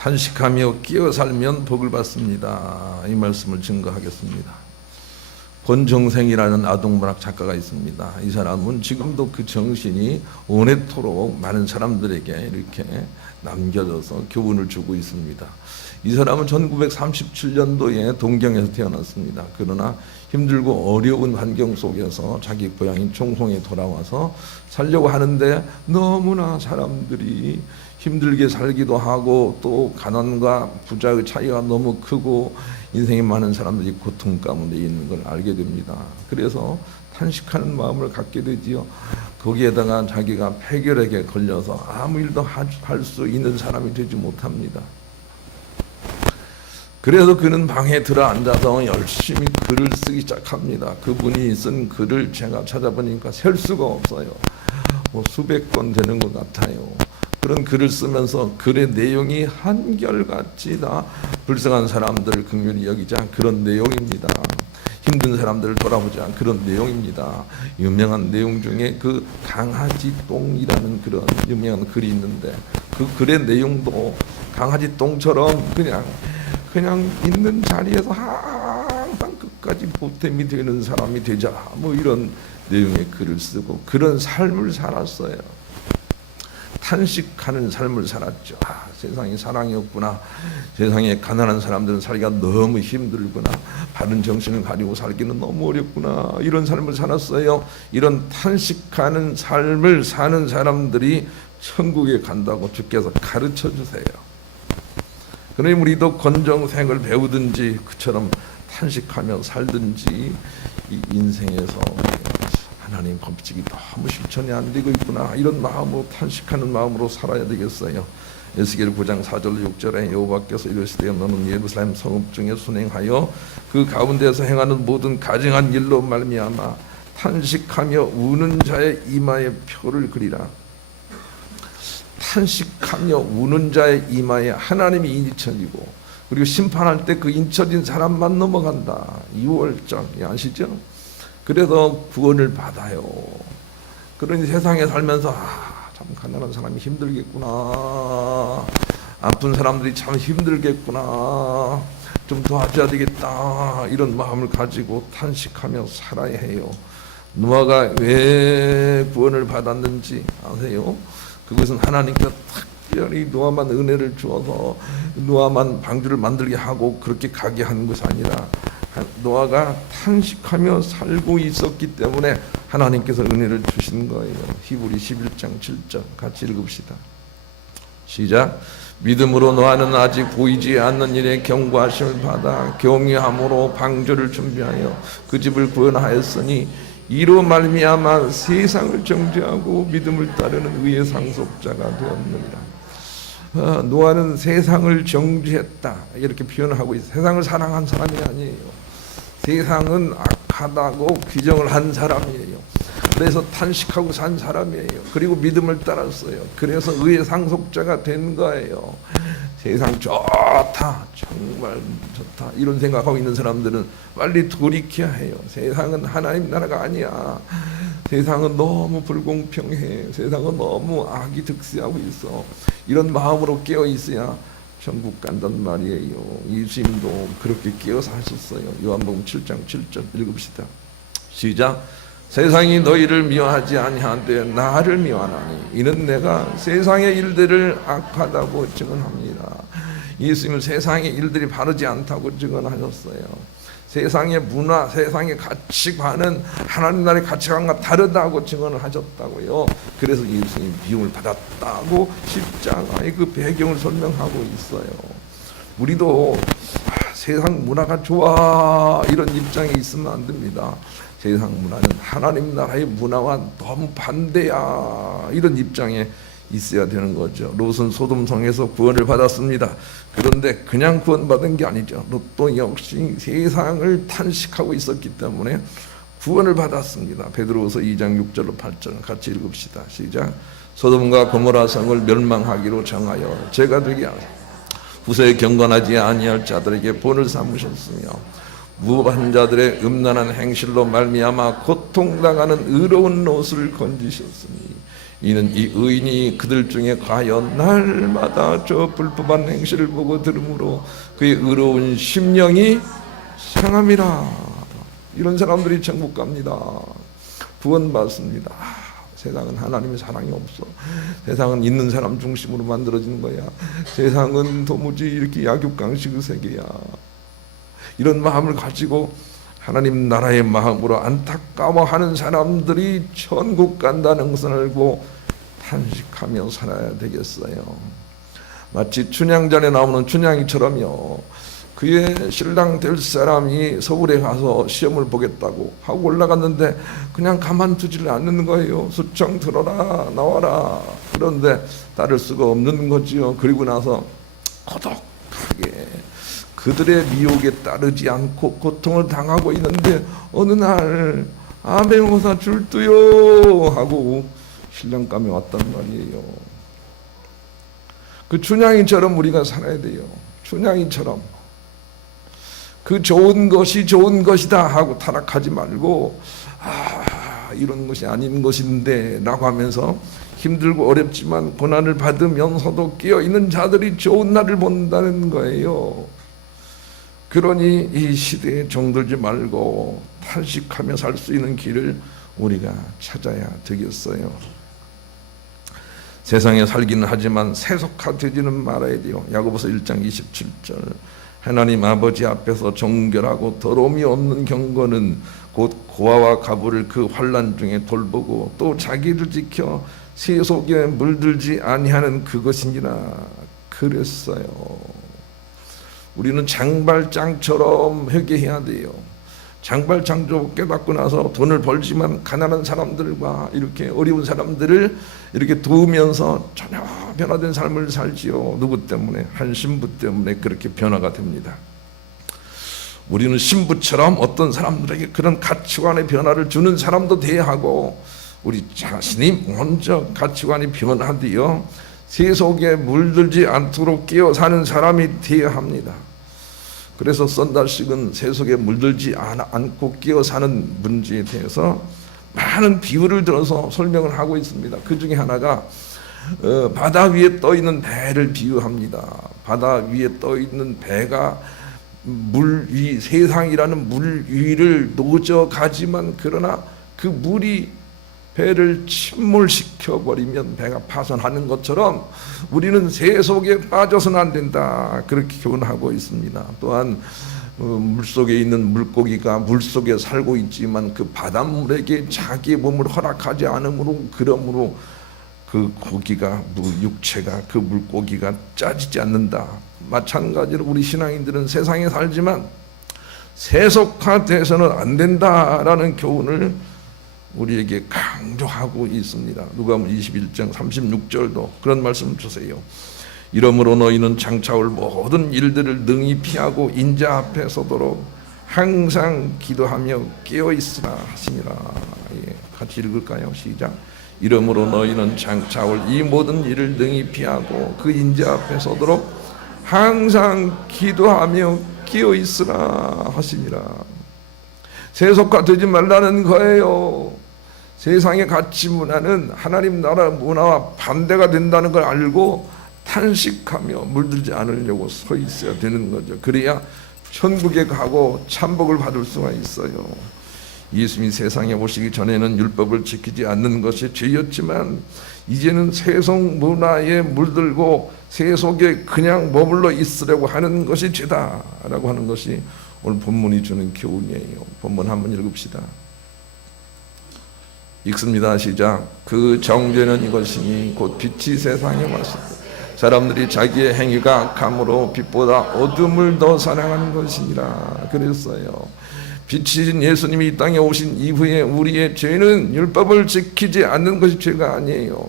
탄식하며 끼어 살면 복을 받습니다. 이 말씀을 증거하겠습니다. 권정생이라는 아동문학 작가가 있습니다. 이 사람은 지금도 그 정신이 오래도록 많은 사람들에게 이렇게 남겨져서 교훈을 주고 있습니다. 이 사람은 1937년도에 동경에서 태어났습니다. 그러나 힘들고 어려운 환경 속에서 자기 고향인 총송에 돌아와서 살려고 하는데 너무나 사람들이 힘들게 살기도 하고 또 가난과 부자의 차이가 너무 크고 인생에 많은 사람들이 고통 가운데 있는 걸 알게 됩니다. 그래서 탄식하는 마음을 갖게 되지요. 거기에다가 자기가 폐결핵에 걸려서 아무 일도 할 수 있는 사람이 되지 못합니다. 그래서 그는 방에 들어 앉아서 열심히 글을 쓰기 시작합니다. 그분이 쓴 글을 제가 찾아보니까 셀 수가 없어요. 수백 건 되는 것 같아요. 그런 글을 쓰면서 글의 내용이 한결같이 다 불쌍한 사람들을 긍휼히 여기자 그런 내용입니다. 힘든 사람들을 돌아보자 그런 내용입니다. 유명한 내용 중에 그 강아지 똥이라는 그런 유명한 글이 있는데 그 글의 내용도 강아지 똥처럼 그냥 있는 자리에서 항상 끝까지 보탬이 되는 사람이 되자 이런 내용의 글을 쓰고 그런 삶을 살았어요. 탄식하는 삶을 살았죠. 세상에 사랑이 없구나. 세상에 가난한 사람들은 살기가 너무 힘들구나. 바른 정신을 가지고 살기는 너무 어렵구나. 이런 삶을 살았어요. 이런 탄식하는 삶을 사는 사람들이 천국에 간다고 주께서 가르쳐 주세요. 그러니 우리도 권정생을 배우든지 그처럼 탄식하며 살든지 이 인생에서 하나님 법칙이 너무 실천이 안 되고 있구나 이런 마음으로 탄식하는 마음으로 살아야 되겠어요. 에스겔 9장 4절 6절에 여호와께서 이르시되 너는 예루살렘 성읍 중에 순행하여 그 가운데서 행하는 모든 가증한 일로 말미암아 탄식하며 우는 자의 이마에 표를 그리라. 탄식하며 우는 자의 이마에 하나님이 인쳐지고 그리고 심판할 때 그 인쳐진 사람만 넘어간다. 6월절 아시죠? 그래서 구원을 받아요. 그러니 세상에 살면서 참 가난한 사람이 힘들겠구나. 아픈 사람들이 참 힘들겠구나. 좀 도와줘야 되겠다. 이런 마음을 가지고 탄식하며 살아야 해요. 노아가 왜 구원을 받았는지 아세요? 그것은 하나님께서 특별히 노아만 은혜를 주어서 노아만 방주를 만들게 하고 그렇게 가게 하는 것이 아니라 노아가 탄식하며 살고 있었기 때문에 하나님께서 은혜를 주신 거예요. 히브리 11장 7절 같이 읽읍시다. 시작. 믿음으로 노아는 아직 보이지 않는 일에 경고하심을 받아 경외함으로 방주를 준비하여 그 집을 구원하였으니 이로 말미암아 세상을 정죄하고 믿음을 따르는 의의 상속자가 되었느니라. 노아는 세상을 정죄했다 이렇게 표현하고 있어요. 세상을 사랑한 사람이 아니에요. 세상은 악하다고 규정을 한 사람이에요. 그래서 탄식하고 산 사람이에요. 그리고 믿음을 따랐어요. 그래서 의의 상속자가 된 거예요. 세상 좋다, 정말 좋다 이런 생각하고 있는 사람들은 빨리 돌이켜야 해요. 세상은 하나님 나라가 아니야. 세상은 너무 불공평해. 세상은 너무 악이 득세하고 있어. 이런 마음으로 깨어 있어야 천국 간단 말이에요. 예수님도 그렇게 깨어서 하셨어요. 요한복음 7장 7절 읽읍시다. 시작. 세상이 너희를 미워하지 아니하되 나를 미워하나니 이는 내가 세상의 일들을 악하다고 증언합니다. 예수님은 세상의 일들이 바르지 않다고 증언하셨어요. 세상의 문화, 세상의 가치관은 하나님 나라의 가치관과 다르다고 증언을 하셨다고요. 그래서 예수님이 미움을 받았다고 십자가의 그 배경을 설명하고 있어요. 우리도 세상 문화가 좋아 이런 입장에 있으면 안 됩니다. 세상 문화는 하나님 나라의 문화와 너무 반대야 이런 입장에 있어야 되는 거죠. 롯은 소돔성에서 구원을 받았습니다. 그런데 그냥 구원받은 게 아니죠. 롯도 역시 세상을 탄식하고 있었기 때문에 구원을 받았습니다. 베드로후서 2장 6절로 8절 같이 읽읍시다. 시작. 소돔과 고모라 성을 멸망하기로 정하여 죄가 되게 하사 후세에 경건하지 아니할 자들에게 본을 삼으셨으며 무법한 자들의 음란한 행실로 말미암아 고통당하는 의로운 롯을 건지셨으니 이는 이 의인이 그들 중에 과연 날마다 저 불법한 행실을 보고 들으므로 그의 의로운 심령이 상함이라. 이런 사람들이 천국 갑니다. 구원받습니다. 세상은 하나님의 사랑이 없어. 세상은 있는 사람 중심으로 만들어지는 거야. 세상은 도무지 이렇게 약육강식의 세계야. 이런 마음을 가지고 하나님 나라의 마음으로 안타까워하는 사람들이 천국 간다는 것을 알고 탄식하며 살아야 되겠어요. 마치 춘향전에 나오는 춘향이처럼요. 그의 신랑 될 사람이 서울에 가서 시험을 보겠다고 하고 올라갔는데 그냥 가만두지를 않는 거예요. 수청 들어라 나와라. 그런데 따를 수가 없는 거지요. 그리고 나서 고독하게 그들의 미혹에 따르지 않고 고통을 당하고 있는데 어느 날 아메모사 줄두요 하고 신랑감이 왔단 말이에요. 그 춘향이처럼 우리가 살아야 돼요. 춘향이처럼 그 좋은 것이 좋은 것이다 하고 타락하지 말고 이런 것이 아닌 것인데 라고 하면서 힘들고 어렵지만 고난을 받으면서도 깨어있는 자들이 좋은 날을 본다는 거예요. 그러니 이 시대에 정들지 말고 탄식하며 살 수 있는 길을 우리가 찾아야 되겠어요. 세상에 살기는 하지만 세속화되지는 말아야 돼요. 야고보서 1장 27절 하나님 아버지 앞에서 정결하고 더러움이 없는 경건은 곧 고아와 가부를 그 환난 중에 돌보고 또 자기를 지켜 세속에 물들지 아니하는 그것이니라 그랬어요. 우리는 장발장처럼 회개해야 돼요. 장발장도 깨닫고 나서 돈을 벌지만 가난한 사람들과 이렇게 어려운 사람들을 이렇게 도우면서 전혀 변화된 삶을 살지요. 누구 때문에? 한 신부 때문에 그렇게 변화가 됩니다. 우리는 신부처럼 어떤 사람들에게 그런 가치관의 변화를 주는 사람도 돼야 하고 우리 자신이 먼저 가치관이 변화되어 세속에 물들지 않도록 깨어 사는 사람이 되어야 합니다. 그래서 썬달식은 세속에 물들지 않고 끼어 사는 문제에 대해서 많은 비유를 들어서 설명을 하고 있습니다. 그 중에 하나가 바다 위에 떠 있는 배를 비유합니다. 바다 위에 떠 있는 배가 물 위, 세상이라는 물 위를 노져 가지만 그러나 그 물이 배를 침몰시켜 버리면 배가 파손하는 것처럼 우리는 세속에 빠져서는 안 된다. 그렇게 교훈하고 있습니다. 또한 물속에 있는 물고기가 물속에 살고 있지만 그 바닷물에게 자기의 몸을 허락하지 않으므로 그러므로 그 고기가 육체가 그 물고기가 짜지지 않는다. 마찬가지로 우리 신앙인들은 세상에 살지만 세속화돼서는 안 된다라는 교훈을 우리에게 강조하고 있습니다. 누가복음 21장 36절도 그런 말씀을 주세요. 이러므로 너희는 장차올 모든 일들을 능히 피하고 인자 앞에 서도록 항상 기도하며 깨어있으라 하시니라. 예, 같이 읽을까요? 시작. 이러므로 너희는 장차올 이 모든 일을 능히 피하고 그 인자 앞에 서도록 항상 기도하며 깨어있으라 하시니라. 세속화되지 말라는 거예요. 세상의 가치 문화는 하나님 나라 문화와 반대가 된다는 걸 알고 탄식하며 물들지 않으려고 서 있어야 되는 거죠. 그래야 천국에 가고 참복을 받을 수가 있어요. 예수님이 세상에 오시기 전에는 율법을 지키지 않는 것이 죄였지만 이제는 세속 문화에 물들고 세속에 그냥 머물러 있으려고 하는 것이 죄다라고 하는 것이 오늘 본문이 주는 교훈이에요. 본문 한번 읽읍시다. 읽습니다. 시작. 그 정죄는 이것이니 곧 빛이 세상에 왔을 때 사람들이 자기의 행위가 악함으로 빛보다 어둠을 더 사랑하는 것이니라 그랬어요. 빛이신 예수님이 이 땅에 오신 이후에 우리의 죄는 율법을 지키지 않는 것이 죄가 아니에요.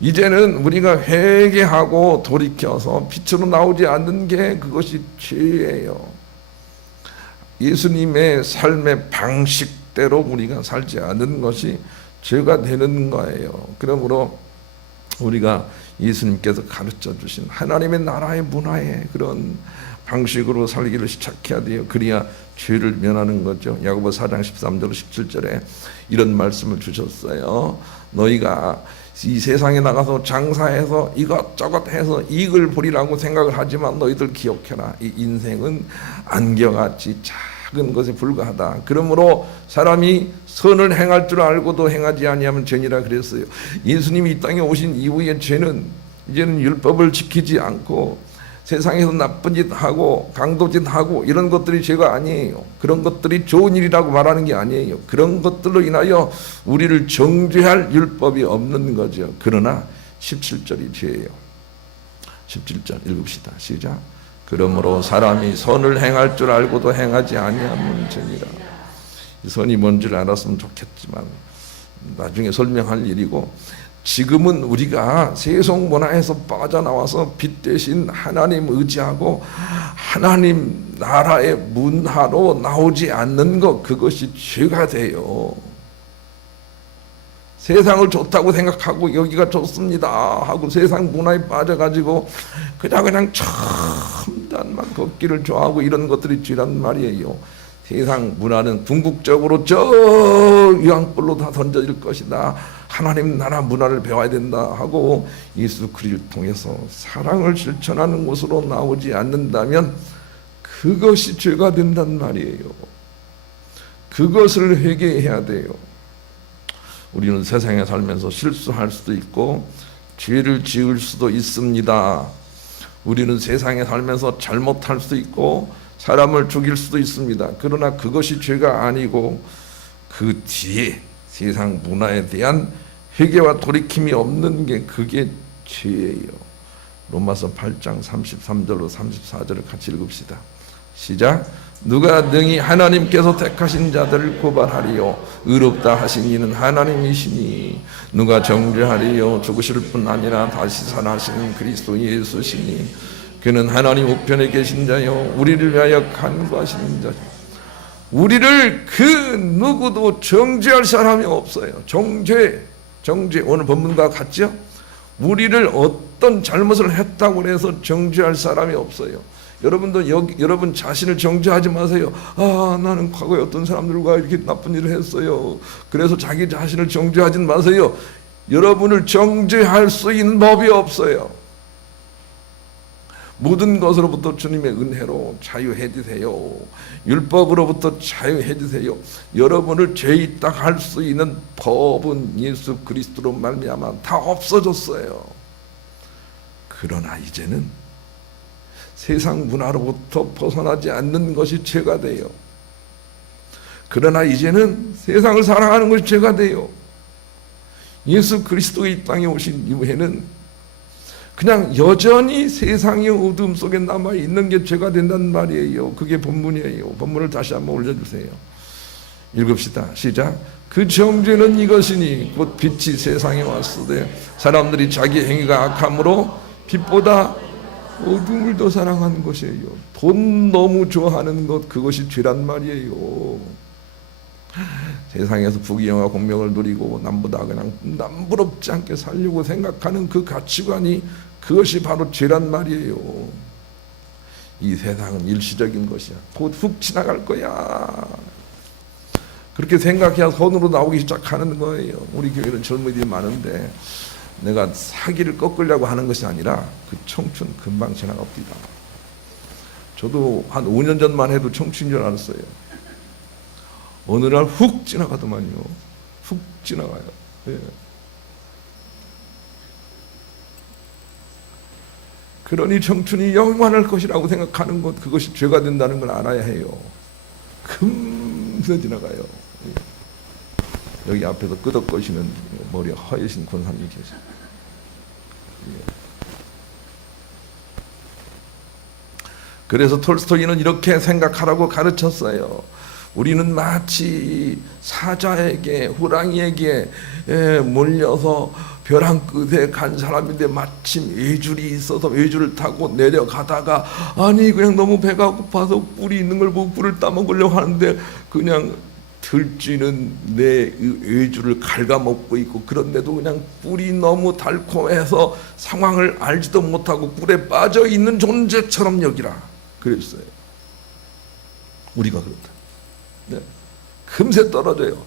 이제는 우리가 회개하고 돌이켜서 빛으로 나오지 않는 게 그것이 죄예요. 예수님의 삶의 방식대로 우리가 살지 않는 것이 죄가 되는 거예요. 그러므로 우리가 예수님께서 가르쳐 주신 하나님의 나라의 문화의 그런 방식으로 살기를 시작해야 돼요. 그래야 죄를 면하는 거죠. 야고보 4장 13절 17절에 이런 말씀을 주셨어요. 너희가 이 세상에 나가서 장사해서 이것저것 해서 이익을 보리라고 생각을 하지만 너희들 기억해라. 이 인생은 안개같이 작은 것에 불과하다. 그러므로 사람이 선을 행할 줄 알고도 행하지 아니하면 죄니라 그랬어요. 예수님이 이 땅에 오신 이후의 죄는 이제는 율법을 지키지 않고 세상에서 나쁜 짓 하고 강도짓 하고 이런 것들이 죄가 아니에요. 그런 것들이 좋은 일이라고 말하는 게 아니에요. 그런 것들로 인하여 우리를 정죄할 율법이 없는 거죠. 그러나 17절이 죄예요. 17절 읽읍시다. 시작. 그러므로 사람이 선을 행할 줄 알고도 행하지 아니하면 죄니라. 이 선이 뭔지를 알았으면 좋겠지만 나중에 설명할 일이고, 지금은 우리가 세속 문화에서 빠져나와서 빛 대신 하나님 의지하고 하나님 나라의 문화로 나오지 않는 것, 그것이 죄가 돼요. 세상을 좋다고 생각하고 여기가 좋습니다 하고 세상 문화에 빠져가지고 그냥 첨단만 걷기를 좋아하고 이런 것들이 죄란 말이에요. 세상 문화는 궁극적으로 저 유황불로 다 던져질 것이다. 하나님 나라 문화를 배워야 된다 하고 예수 그리스도를 통해서 사랑을 실천하는 곳으로 나오지 않는다면 그것이 죄가 된단 말이에요. 그것을 회개해야 돼요. 우리는 세상에 살면서 실수할 수도 있고 죄를 지을 수도 있습니다. 우리는 세상에 살면서 잘못할 수도 있고 사람을 죽일 수도 있습니다. 그러나 그것이 죄가 아니고 그 뒤에 세상 문화에 대한 회개와 돌이킴이 없는 게 그게 죄예요. 로마서 8장 33절로 34절을 같이 읽읍시다. 시작. 누가 능히 하나님께서 택하신 자들을 고발하리요 의롭다 하신 이는 하나님이시니 누가 정죄하리요 죽으실 뿐 아니라 다시 살아나시는 그리스도 예수시니 그는 하나님 우편에 계신 자요 우리를 위하여 간구하시는 자요. 우리를 그 누구도 정죄할 사람이 없어요. 정죄 오늘 본문과 같죠? 우리를 어떤 잘못을 했다고 해서 정죄할 사람이 없어요. 여러분도 여러분 자신을 정죄하지 마세요. 나는 과거에 어떤 사람들과 이렇게 나쁜 일을 했어요. 그래서 자기 자신을 정죄하지 마세요. 여러분을 정죄할 수 있는 법이 없어요. 모든 것으로부터 주님의 은혜로 자유해지세요. 율법으로부터 자유해지세요. 여러분을 죄 있다 할 수 있는 법은 예수 그리스도로 말미암아 다 없어졌어요. 그러나 이제는 세상 문화로부터 벗어나지 않는 것이 죄가 돼요. 그러나 이제는 세상을 사랑하는 것이 죄가 돼요. 예수 그리스도가 이 땅에 오신 이후에는 그냥 여전히 세상의 어둠 속에 남아있는 게 죄가 된다는 말이에요. 그게 본문이에요. 본문을 다시 한번 올려주세요. 읽읍시다. 시작. 그 정죄는 이것이니 곧 빛이 세상에 왔으되 사람들이 자기 행위가 악함으로 빛보다 어둠을 더 사랑하는 것이에요. 돈 너무 좋아하는 것, 그것이 죄란 말이에요. 세상에서 부귀영화 공명을 누리고 남보다 그냥 남부럽지 않게 살려고 생각하는 그 가치관이 그것이 바로 죄란 말이에요. 이 세상은 일시적인 것이야. 곧 훅 지나갈 거야. 그렇게 생각해야 손으로 나오기 시작하는 거예요. 우리 교회는 젊은이들이 많은데 내가 사기를 꺾으려고 하는 것이 아니라 그 청춘 금방 지나갑니다. 저도 한 5년 전만 해도 청춘인 줄 알았어요. 어느 날 훅 지나가더만요. 훅 지나가요. 예. 그러니 청춘이 영원할 것이라고 생각하는 것, 그것이 죄가 된다는 걸 알아야 해요. 금세 지나가요. 예. 여기 앞에서 끄덕거리시는 머리 하얘신 권사님 계세요. 예. 그래서 톨스토이는 이렇게 생각하라고 가르쳤어요. 우리는 마치 사자에게 호랑이에게 몰려서 벼랑 끝에 간 사람인데 마침 외줄이 있어서 외줄을 타고 내려가다가 아니 그냥 너무 배가 고파서 꿀이 있는 걸 보고 꿀을 따먹으려고 하는데 그냥 들쥐는 내 외줄을 갉아먹고 있고 그런데도 그냥 꿀이 너무 달콤해서 상황을 알지도 못하고 꿀에 빠져 있는 존재처럼 여기라 그랬어요. 우리가 그렇다. 네. 금세 떨어져요.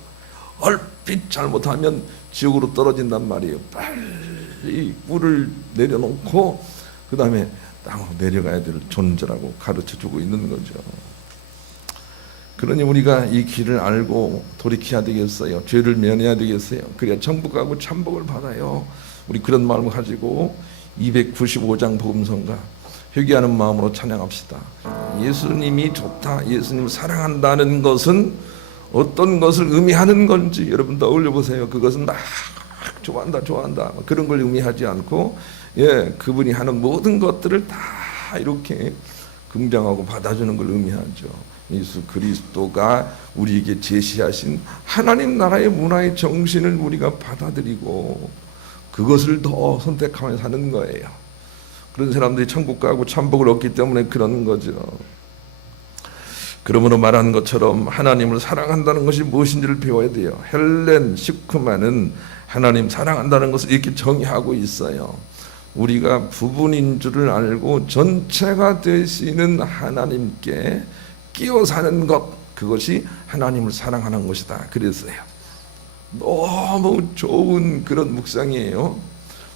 얼핏 잘못하면 지옥으로 떨어진단 말이에요. 빨리 뿔을 내려놓고 그 다음에 땅으로 내려가야 될 존재라고 가르쳐주고 있는 거죠. 그러니 우리가 이 길을 알고 돌이켜야 되겠어요. 죄를 면해야 되겠어요. 그래야 천국 가고 천복을 받아요. 우리 그런 마음을 가지고 295장 복음성가 회개하는 마음으로 찬양합시다. 예수님이 좋다, 예수님을 사랑한다는 것은 어떤 것을 의미하는 건지 여러분 떠올려 보세요. 그것은 막 좋아한다 그런 걸 의미하지 않고, 그분이 하는 모든 것들을 다 이렇게 긍정하고 받아주는 걸 의미하죠. 예수 그리스도가 우리에게 제시하신 하나님 나라의 문화의 정신을 우리가 받아들이고 그것을 더 선택하며 사는 거예요. 그런 사람들이 천국 가고 천복을 얻기 때문에 그런 거죠. 그러므로 말한 것처럼 하나님을 사랑한다는 것이 무엇인지를 배워야 돼요. 헬렌 시크만은 하나님 사랑한다는 것을 이렇게 정의하고 있어요. 우리가 부분인 줄을 알고 전체가 되시는 하나님께 끼어 사는 것, 그것이 하나님을 사랑하는 것이다. 그랬어요. 너무 좋은 그런 묵상이에요.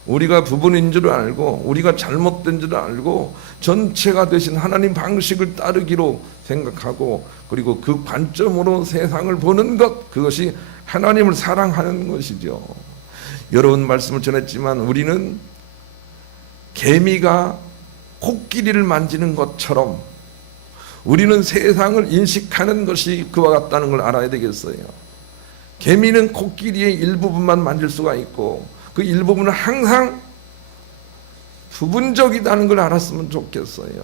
우리가 부분인 줄 알고 우리가 잘못된 줄 알고 전체가 되신 하나님 방식을 따르기로 생각하고 그리고 그 관점으로 세상을 보는 것, 그것이 하나님을 사랑하는 것이죠. 여러 번 말씀을 전했지만 우리는 개미가 코끼리를 만지는 것처럼 우리는 세상을 인식하는 것이 그와 같다는 걸 알아야 되겠어요. 개미는 코끼리의 일부분만 만질 수가 있고 그 일부분은 항상 부분적이라는 걸 알았으면 좋겠어요.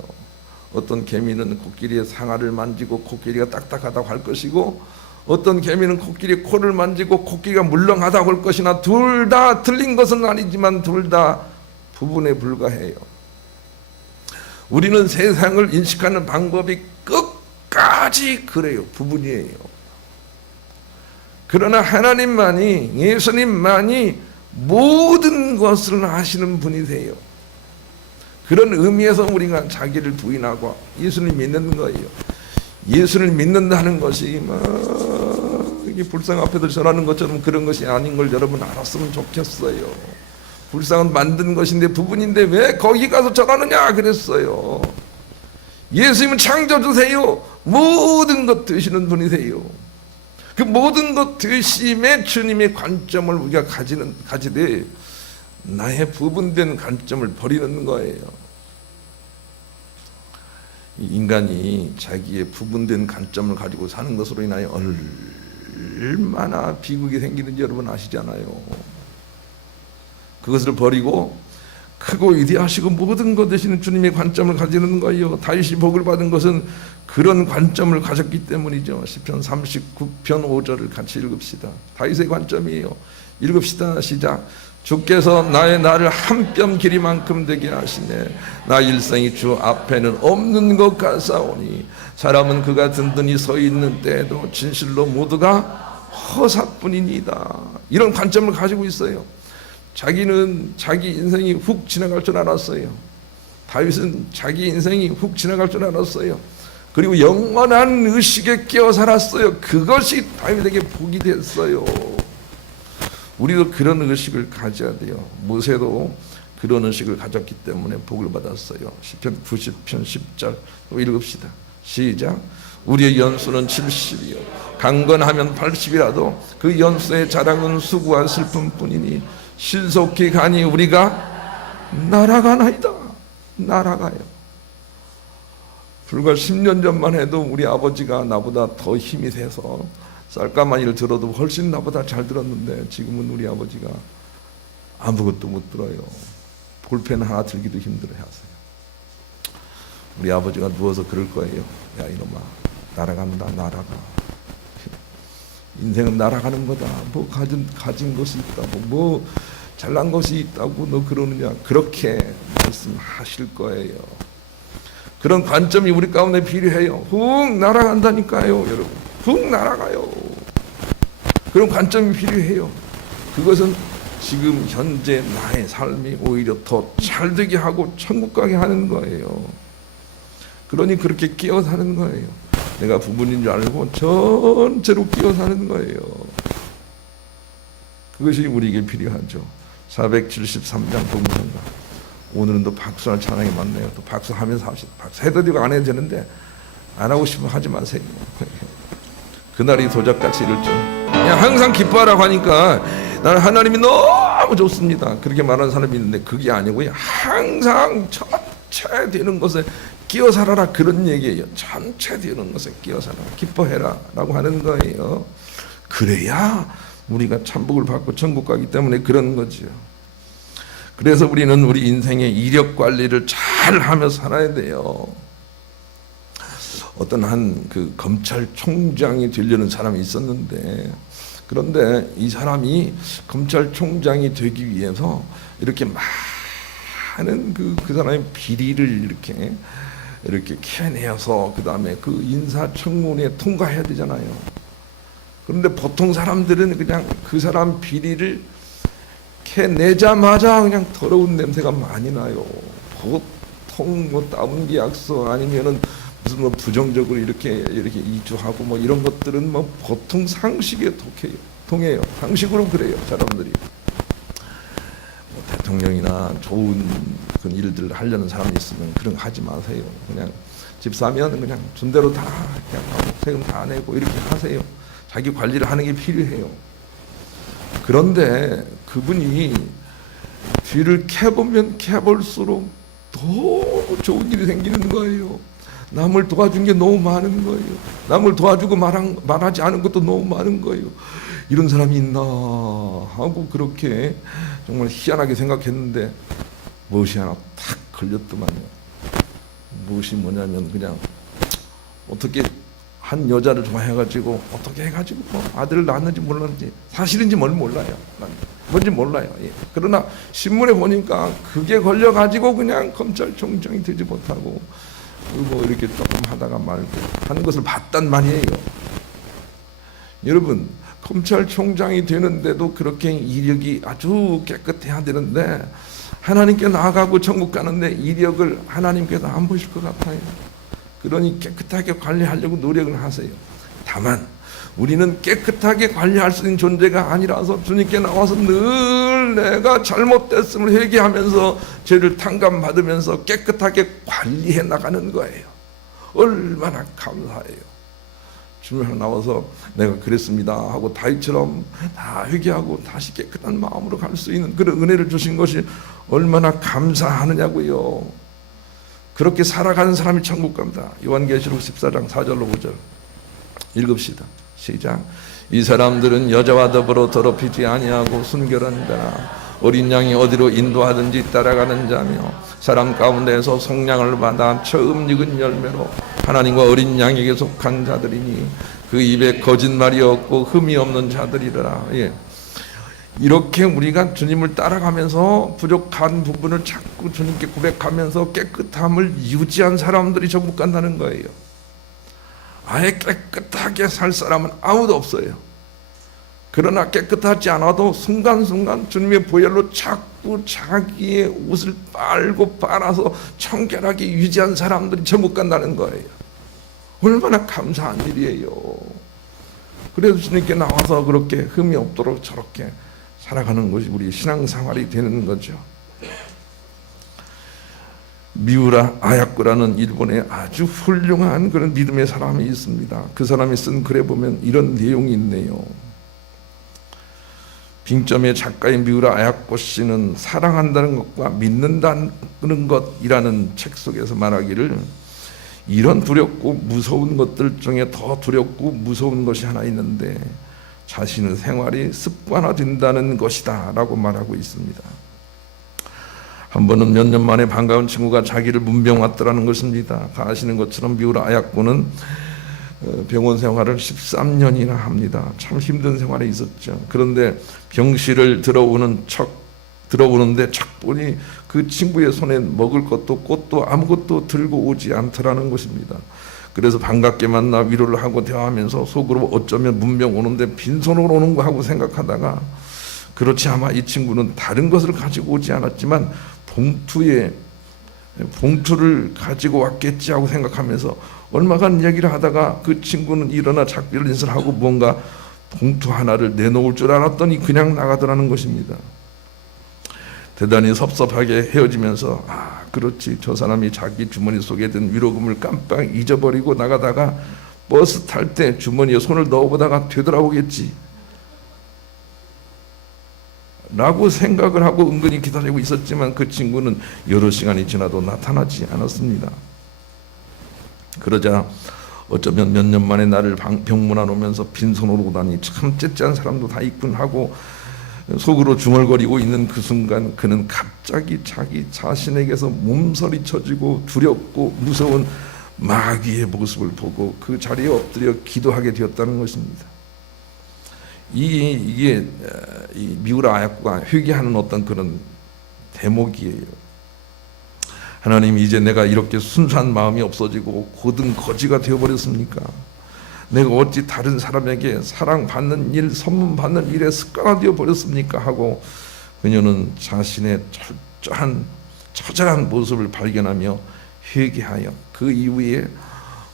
어떤 개미는 코끼리의 상아를 만지고 코끼리가 딱딱하다고 할 것이고 어떤 개미는 코끼리의 코를 만지고 코끼리가 물렁하다고 할 것이나 둘 다 틀린 것은 아니지만 둘 다 부분에 불과해요. 우리는 세상을 인식하는 방법이 끝까지 그래요. 부분이에요. 그러나 하나님만이, 예수님만이 모든 것을 아시는 분이세요. 그런 의미에서 우리가 자기를 부인하고 예수를 믿는 거예요. 예수를 믿는다는 것이 이게 불상 앞에서 전하는 것처럼 그런 것이 아닌 걸 여러분 알았으면 좋겠어요. 불상은 만든 것인데 부분인데 왜 거기 가서 전하느냐 그랬어요. 예수님은 창조주세요. 모든 것 되시는 분이세요. 그 모든 것 되심의 주님의 관점을 우리가 가지되 나의 부분된 관점을 버리는 거예요. 인간이 자기의 부분된 관점을 가지고 사는 것으로 인하여 얼마나 비극이 생기는지 여러분 아시잖아요. 그것을 버리고 크고 위대하시고 모든 것 되시는 주님의 관점을 가지는 거예요. 다윗이 복을 받은 것은 그런 관점을 가졌기 때문이죠. 시편 39편 5절을 같이 읽읍시다. 다윗의 관점이에요. 읽읍시다. 시작. 주께서 나를 한 뼘 길이만큼 되게 하시네. 나 일생이 주 앞에는 없는 것 같사오니 사람은 그가 든든히 서 있는 때에도 진실로 모두가 허사뿐이니이다. 이런 관점을 가지고 있어요. 자기는 자기 인생이 훅 지나갈 줄 알았어요. 다윗은 자기 인생이 훅 지나갈 줄 알았어요. 그리고 영원한 의식에 깨어 살았어요. 그것이 다윗에게 복이 됐어요. 우리도 그런 의식을 가져야 돼요. 모세도 그런 의식을 가졌기 때문에 복을 받았어요. 시편 90편 10절 또 읽읍시다. 시작. 우리의 연수는 70이요 강건하면 80이라도 그 연수의 자랑은 수고와 슬픔뿐이니 신속히 가니 우리가 날아가나이다. 날아가요. 불과 10년 전만 해도 우리 아버지가 나보다 더 힘이 돼서 쌀가마니를 들어도 훨씬 나보다 잘 들었는데 지금은 우리 아버지가 아무것도 못 들어요. 볼펜 하나 들기도 힘들어하세요. 우리 아버지가 누워서 그럴 거예요. 야 이놈아, 날아간다. 날아가. 인생은 날아가는 거다. 뭐 가진 것이 있다고, 뭐 잘난 것이 있다고 너 그러느냐. 그렇게 말씀하실 거예요. 그런 관점이 우리 가운데 필요해요. 훅 날아간다니까요, 여러분. 훅 날아가요. 그런 관점이 필요해요. 그것은 지금 현재 나의 삶이 오히려 더 잘되게 하고 천국 가게 하는 거예요. 그러니 그렇게 끼어 사는 거예요. 내가 부분인 줄 알고 전체로 끼어 사는 거예요. 그것이 우리에게 필요하죠. 473장 동성가. 오늘은 또 박수할 찬양이 많네요. 또 박수하면서 합시다. 박수 해도 되고 안 해도 되는데 안 하고 싶으면 하지 마세요. 그날이 도적같이 이를 줄. 그냥 항상 기뻐하라고 하니까 나는 하나님이 너무 좋습니다. 그렇게 말하는 사람이 있는데 그게 아니고요. 항상 전체 되는 것에 끼어 살아라, 그런 얘기예요. 전체 되는 것에 끼어 살아라, 기뻐해라 라고 하는 거예요. 그래야 우리가 천복을 받고 천국 가기 때문에 그런 거죠. 그래서 우리는 우리 인생의 이력 관리를 잘 하며 살아야 돼요. 어떤 한 그 검찰총장이 되려는 사람이 있었는데, 그런데 이 사람이 검찰총장이 되기 위해서 이렇게 많은 그 사람의 비리를 이렇게 캐내어서 그 다음에 그 인사청문회에 통과해야 되잖아요. 그런데 보통 사람들은 그냥 그 사람 비리를 캐내자마자 그냥 더러운 냄새가 많이 나요. 보통 뭐 다운계약서 아니면은 무슨 뭐 부정적으로 이렇게 이주하고 뭐 이런 것들은 뭐 보통 상식에 통해요. 상식으로 그래요, 사람들이. 뭐 대통령이나 좋은 그런 일들을 하려는 사람이 있으면 그런 거 하지 마세요. 그냥 집 사면 그냥 준 대로 다 그냥 하고 세금 다 내고 이렇게 하세요. 자기 관리를 하는 게 필요해요. 그런데 그분이 뒤를 캐보면 캐볼수록 더 좋은 일이 생기는 거예요. 남을 도와준 게 너무 많은 거예요. 남을 도와주고 말하지 않은 것도 너무 많은 거예요. 이런 사람이 있나 하고 그렇게 정말 희한하게 생각했는데 무엇이 하나 탁 걸렸더만요. 무엇이 뭐냐면 그냥 어떻게 한 여자를 좋아해가지고 어떻게 해가지고 뭐 아들을 낳았는지 몰랐는지 사실인지 몰라요. 뭔지 몰라요. 예. 그러나 신문에 보니까 그게 걸려가지고 그냥 검찰총장이 되지 못하고 뭐 이렇게 조금 하다가 말고 하는 것을 봤단 말이에요. 여러분, 검찰총장이 되는데도 그렇게 이력이 아주 깨끗해야 되는데 하나님께 나아가고 천국 가는데 이력을 하나님께서 안 보실 것 같아요. 그러니 깨끗하게 관리하려고 노력을 하세요. 다만 우리는 깨끗하게 관리할 수 있는 존재가 아니라서 주님께 나와서 늘 내가 잘못됐음을 회개하면서 죄를 탕감받으면서 깨끗하게 관리해 나가는 거예요. 얼마나 감사해요. 주님 나와서 내가 그랬습니다 하고 다윗처럼 다 회개하고 다시 깨끗한 마음으로 갈 수 있는 그런 은혜를 주신 것이 얼마나 감사하느냐고요. 그렇게 살아가는 사람이 천국 갑니다. 요한계시록 14장 4절로 5절 읽읍시다. 시작. 이 사람들은 여자와 더불어 더럽히지 아니하고 순결한 자라 어린 양이 어디로 인도하든지 따라가는 자며 사람 가운데에서 속량을 받아 처음 익은 열매로 하나님과 어린 양에게 속한 자들이니 그 입에 거짓말이 없고 흠이 없는 자들이라. 예. 이렇게 우리가 주님을 따라가면서 부족한 부분을 자꾸 주님께 고백하면서 깨끗함을 유지한 사람들이 천국 간다는 거예요. 아예 깨끗하게 살 사람은 아무도 없어요. 그러나 깨끗하지 않아도 순간순간 주님의 보혈로 자꾸 자기의 옷을 빨고 빨아서 청결하게 유지한 사람들이 천국 간다는 거예요. 얼마나 감사한 일이에요. 그래서 주님께 나와서 그렇게 흠이 없도록 저렇게 살아가는 것이 우리 신앙생활이 되는 거죠. 미우라 아야코라는 일본의 아주 훌륭한 그런 믿음의 사람이 있습니다. 그 사람이 쓴 글에 보면 이런 내용이 있네요. 빙점의 작가인 미우라 아야코 씨는 사랑한다는 것과 믿는다는 것이라는 책 속에서 말하기를 이런 두렵고 무서운 것들 중에 더 두렵고 무서운 것이 하나 있는데 자신의 생활이 습관화된다는 것이다 라고 말하고 있습니다. 한 번은 몇 년 만에 반가운 친구가 자기를 문병 왔더라는 것입니다. 다 아시는 것처럼 미우라 아야코는 병원 생활을 13년이나 합니다. 참 힘든 생활에 있었죠. 그런데 병실을 들어오는데 착 보니 그 친구의 손에 먹을 것도 꽃도 아무것도 들고 오지 않더라는 것입니다. 그래서 반갑게 만나 위로를 하고 대화하면서 속으로 어쩌면 문병 오는데 빈손으로 오는 거 하고 생각하다가 그렇지 아마 이 친구는 다른 것을 가지고 오지 않았지만 봉투를 가지고 왔겠지 하고 생각하면서 얼마간 얘기를 하다가 그 친구는 일어나 작별 인사를 하고 뭔가 봉투 하나를 내놓을 줄 알았더니 그냥 나가더라는 것입니다. 대단히 섭섭하게 헤어지면서 그렇지, 저 사람이 자기 주머니 속에 든 위로금을 깜빡 잊어버리고 나가다가 버스 탈 때 주머니에 손을 넣어보다가 되돌아오겠지 라고 생각을 하고 은근히 기다리고 있었지만 그 친구는 여러 시간이 지나도 나타나지 않았습니다. 그러자 어쩌면 몇 년 만에 나를 병문안 오면서 빈손으로 오다니 참 째째한 사람도 다 있군 하고 속으로 중얼거리고 있는 그 순간 그는 갑자기 자기 자신에게서 몸서리 쳐지고 두렵고 무서운 마귀의 모습을 보고 그 자리에 엎드려 기도하게 되었다는 것입니다. 이게 이 미우라 아야쿠가 회개하는 어떤 그런 대목이에요. 하나님, 이제 내가 이렇게 순수한 마음이 없어지고 고든 거지가 되어버렸습니까? 내가 어찌 다른 사람에게 사랑받는 일, 선문받는 일에 습관화되어 버렸습니까? 하고 그녀는 자신의 철저한 처절한 모습을 발견하며 회개하여 그 이후에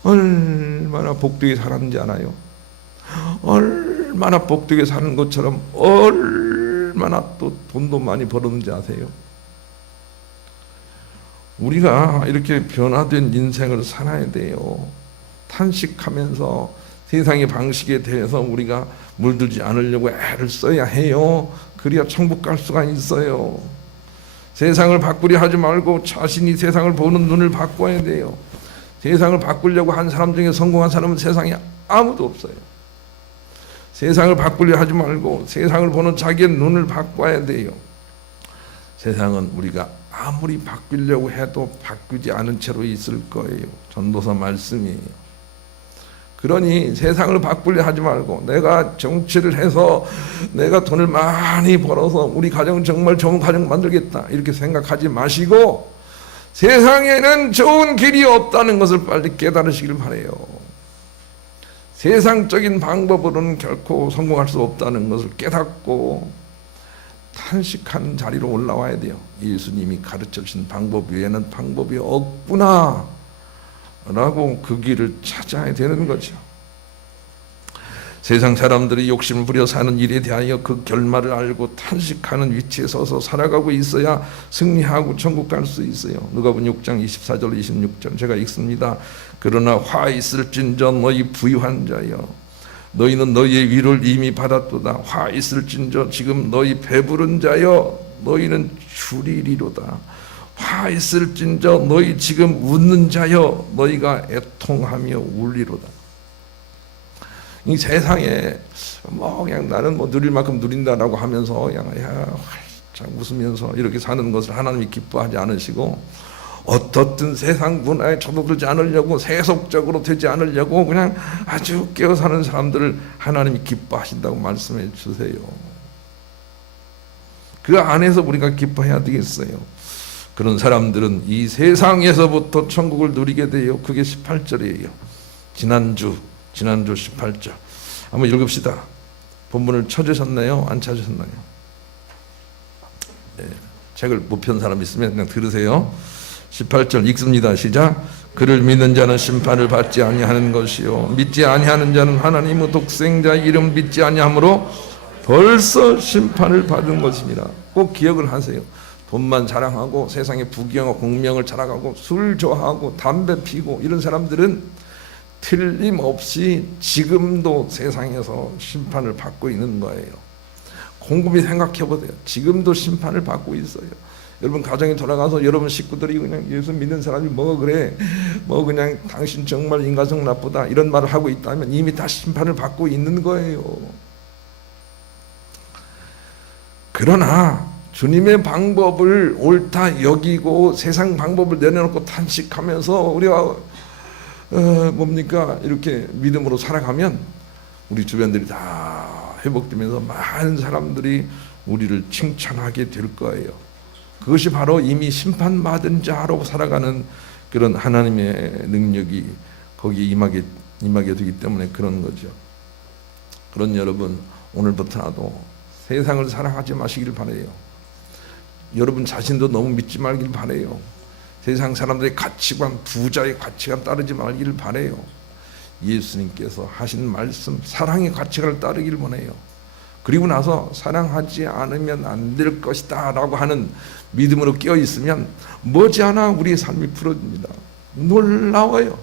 얼마나 복되게 살았는지 알아요? 얼마나 복되게 사는 것처럼 얼마나 또 돈도 많이 벌었는지 아세요? 우리가 이렇게 변화된 인생을 살아야 돼요. 탄식하면서 세상의 방식에 대해서 우리가 물들지 않으려고 애를 써야 해요. 그래야 천국 갈 수가 있어요. 세상을 바꾸려 하지 말고 자신이 세상을 보는 눈을 바꿔야 돼요. 세상을 바꾸려고 한 사람 중에 성공한 사람은 세상에 아무도 없어요. 세상을 바꾸려 하지 말고 세상을 보는 자기의 눈을 바꿔야 돼요. 세상은 우리가 아무리 바꾸려고 해도 바뀌지 않은 채로 있을 거예요. 전도서 말씀이에요. 그러니 세상을 바꾸려 하지 말고 내가 정치를 해서 내가 돈을 많이 벌어서 우리 가정 정말 좋은 가정 만들겠다 이렇게 생각하지 마시고 세상에는 좋은 길이 없다는 것을 빨리 깨달으시길 바라요. 세상적인 방법으로는 결코 성공할 수 없다는 것을 깨닫고 탄식하는 자리로 올라와야 돼요. 예수님이 가르쳐 주신 방법 외에는 방법이 없구나 라고 그 길을 찾아야 되는 거죠. 세상 사람들이 욕심을 부려 사는 일에 대하여 그 결말을 알고 탄식하는 위치에 서서 살아가고 있어야 승리하고 천국 갈 수 있어요. 누가복음 6장 24절 26절 제가 읽습니다. 그러나 화 있을진저 너희 부유한 자여 너희는 너희의 위를 이미 받았도다. 화 있을진저 지금 너희 배부른 자여 너희는 주리리로다. 화 있을진저 너희 지금 웃는 자여 너희가 애통하며 울리로다. 이 세상에 그냥 나는 누릴 만큼 누린다라고 하면서 그냥 활짝 웃으면서 이렇게 사는 것을 하나님이 기뻐하지 않으시고 어떻든 세상 문화에 접어들지 않으려고 세속적으로 되지 않으려고 그냥 아주 깨어 사는 사람들을 하나님이 기뻐하신다고 말씀해 주세요. 그 안에서 우리가 기뻐해야 되겠어요. 그런 사람들은 이 세상에서부터 천국을 누리게 돼요. 그게 18절이에요. 지난주 18절 한번 읽읍시다. 본문을 찾으셨나요? 안 찾으셨나요? 네, 책을 못 편 사람 있으면 그냥 들으세요. 18절 읽습니다. 시작. 그를 믿는 자는 심판을 받지 아니하는 것이요 믿지 아니하는 자는 하나님의 독생자의 이름 믿지 아니함으로 벌써 심판을 받은 것입니다. 꼭 기억을 하세요. 돈만 자랑하고 세상의 부귀영화 공명을 자랑하고 술 좋아하고 담배 피고 이런 사람들은 틀림없이 지금도 세상에서 심판을 받고 있는 거예요. 곰곰이 생각해 보세요. 지금도 심판을 받고 있어요. 여러분 가정에 돌아가서 여러분 식구들이 그냥 예수 믿는 사람이 뭐 그래 뭐 그냥 당신 정말 인간성 나쁘다 이런 말을 하고 있다면 이미 다 심판을 받고 있는 거예요. 그러나 주님의 방법을 옳다 여기고 세상 방법을 내려놓고 탄식하면서 우리가 뭡니까 이렇게 믿음으로 살아가면 우리 주변들이 다 회복되면서 많은 사람들이 우리를 칭찬하게 될 거예요. 그것이 바로 이미 심판받은 자로 살아가는 그런 하나님의 능력이 거기에 임하게 되기 때문에 그런 거죠. 그런 여러분 오늘부터라도 세상을 사랑하지 마시길 바라요. 여러분 자신도 너무 믿지 말길 바라요. 세상 사람들의 가치관, 부자의 가치관 따르지 말기를 바라요. 예수님께서 하신 말씀, 사랑의 가치관을 따르길 원해요. 그리고 나서 사랑하지 않으면 안 될 것이다 라고 하는 믿음으로 깨어 있으면 머지않아 우리의 삶이 풀어집니다. 놀라워요.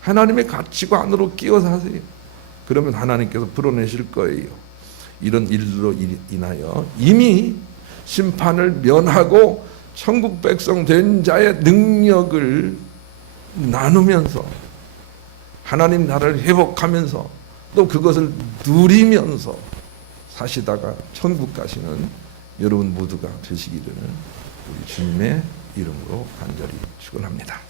하나님의 가치관으로 끼어 사세요. 그러면 하나님께서 풀어내실 거예요. 이런 일들로 인하여 이미 심판을 면하고 천국 백성 된 자의 능력을 나누면서 하나님 나라를 회복하면서 또 그것을 누리면서 사시다가 천국 가시는 여러분 모두가 되시기를 우리 주님의 이름으로 간절히 축원합니다.